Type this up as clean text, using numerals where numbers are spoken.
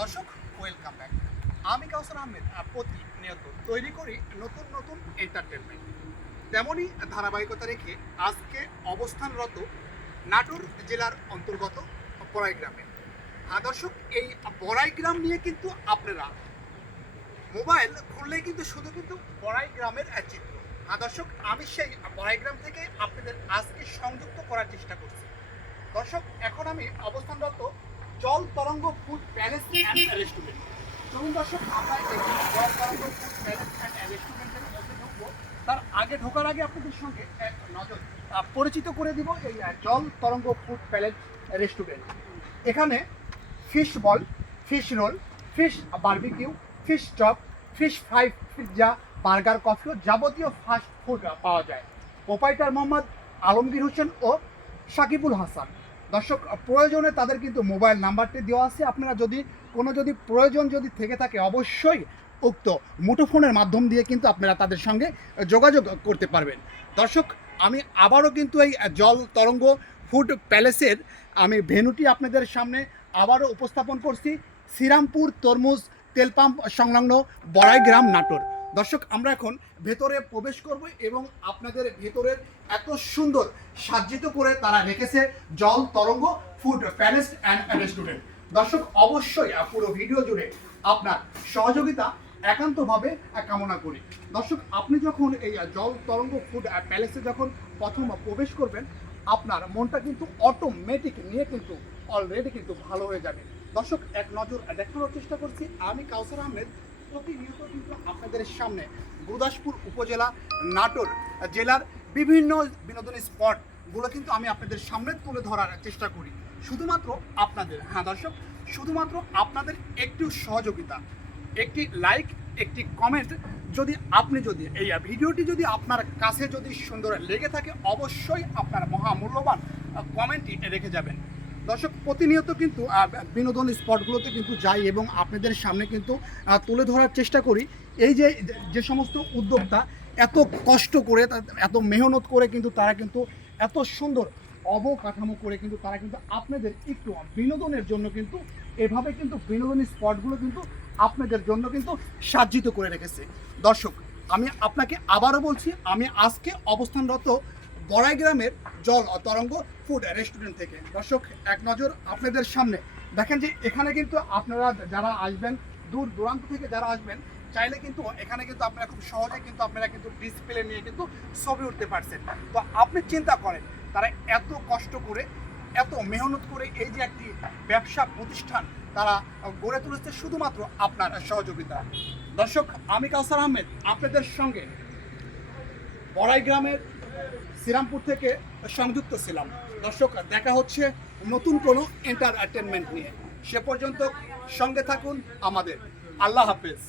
দর্শক, welcome back. আমি কাউসার আহমেদ প্রতিনিয়ত তৈরি করি নতুন নতুন এন্টারটেনমেন্ট। তেমনই ধারাবাহিকতা রেখে আজকে অবস্থানরত নাটোর জেলার অন্তর্গত বড়াই গ্রামে। দর্শক, এই বড়াই গ্রাম নিয়ে কিন্তু আপনারা মোবাইল খুললেই কিন্তু শুধু কিন্তু বড়াই গ্রামের চিত্র। দর্শক, আমি সেই বড়াই গ্রাম থেকে আপনাদের আজকে সংযুক্ত করার চেষ্টা করছি। দর্শক, এখন আমি অবস্থানরত জল Tarang food palace and restaurant. চলুন দর্শক, আমরা এই Jal Tarang food palace and রেস্টুরেন্টের মধ্যে ঢুকবো। তার আগে ঢোকার আগে আপনাদের সঙ্গে এক নজর পরিচিত করে দিব এই Jal Tarang food palace restaurant. এখানে fish ball, fish roll, fish barbecue, fish chop, fish fry, pizza, burger, coffee ও যাবতীয় ফাস্ট ফুড পাওয়া যায়। প্রোপাইটার মোহাম্মদ আলমগীর হোসেন ও সাকিবুল হাসান। দর্শক, প্রয়োজনে তাদের কিন্তু মোবাইল নাম্বারটি দেওয়া আছে। আপনারা যদি প্রয়োজন থেকে থাকে অবশ্যই উক্ত মুঠোফোনের মাধ্যম দিয়ে কিন্তু আপনারা তাদের সঙ্গে যোগাযোগ করতে পারবেন। দর্শক, আমি আবারও কিন্তু এই জল তরঙ্গ ফুড প্যালেসের আমি ভেন্যুটি আপনাদের সামনে আবারও উপস্থাপন করছি। শ্রীরামপুর তরমুজ তেল পাম্প সংলগ্ন বড়াই গ্রাম, নাটোর। দর্শক, আমরা এখন ভেতরে প্রবেশ করব এবং আপনাদের ভেতরের এত সুন্দর সাজ্জিত করে তারা রেখেছে জল Tarang food palace and restaurant. দর্শক, অবশ্যই পুরো ভিডিও জুড়ে আপনার সহযোগিতা একান্তভাবে কামনা করি। দর্শক, আপনি যখন এই জল তরঙ্গ ফুড প্যালেসে যখন প্রথম প্রবেশ করবেন, আপনার মনটা কিন্তু অটোমেটিক নিয়ে কিন্তু অলরেডি কিন্তু ভালো হয়ে যাবে। দর্শক, এক নজর দেখানোর চেষ্টা করছি আমি কাউসার আহমেদ প্রতিনিয়ত কিন্তু আপনাদের সামনে গুরুদাসপুর উপজেলা নাটোর জেলার বিভিন্ন বিনোদনী স্পটগুলো কিন্তু আমি আপনাদের সামনে তুলে ধরার চেষ্টা করি শুধুমাত্র আপনাদের। দর্শক, শুধুমাত্র আপনাদের একটু সহযোগিতা, একটি লাইক, একটি কমেন্ট, আপনি যদি এই ভিডিওটি যদি আপনার কাছে যদি সুন্দর লেগে থাকে অবশ্যই আপনার মহামূল্যবান কমেন্টটি রেখে যাবেন। দর্শক, প্রতিনিয়ত কিন্তু বিনোদন স্পটগুলোতে কিন্তু যাই এবং আপনাদের সামনে কিন্তু তুলে ধরার চেষ্টা করি এই যে সমস্ত উদ্যোক্তা এত কষ্ট করে, এত মেহনত করে কিন্তু তারা কিন্তু এত সুন্দর অবকাঠামো করে কিন্তু তারা কিন্তু আপনাদের একটু বিনোদনের জন্য কিন্তু এভাবে কিন্তু বিনোদনী স্পটগুলো কিন্তু আপনাদের জন্য কিন্তু সাজ্জিত করে রেখেছে। দর্শক, আমি আপনাকে আবারও বলছি, আমি আজকে অবস্থানরত বড়াই গ্রামের জল তরঙ্গ ফুড রেস্টুরেন্ট থেকে। দর্শক, এক নজর আপনাদের সামনে দেখেন যে এখানে কিন্তু আপনারা যারা আসবেন, দূর দূরান্ত থেকে যারা আসবেন, চাইলে কিন্তু এখানে কিন্তু আপনারা খুব সহজে কিন্তু আপনারা কিন্তু ডিসপ্লে নিয়ে কিন্তু ছবি উঠতে পারছেন। তো আপনি চিন্তা করেন, তারা এত কষ্ট করে, এত মেহনত করে এই যে একটি ব্যবসা প্রতিষ্ঠান তারা গড়ে তুলেছে শুধুমাত্র আপনার সহযোগিতা। দর্শক, আমি কাউসার আহমেদ আপনাদের সঙ্গে বড়াই গ্রামের শ্রীরামপুর থেকে সংযুক্ত ছিলাম। দর্শক, দেখা হচ্ছে নতুন কোনো এন্টারটেনমেন্ট নিয়ে। সে পর্যন্ত সঙ্গে থাকুন আমাদের। আল্লাহ হাফেজ।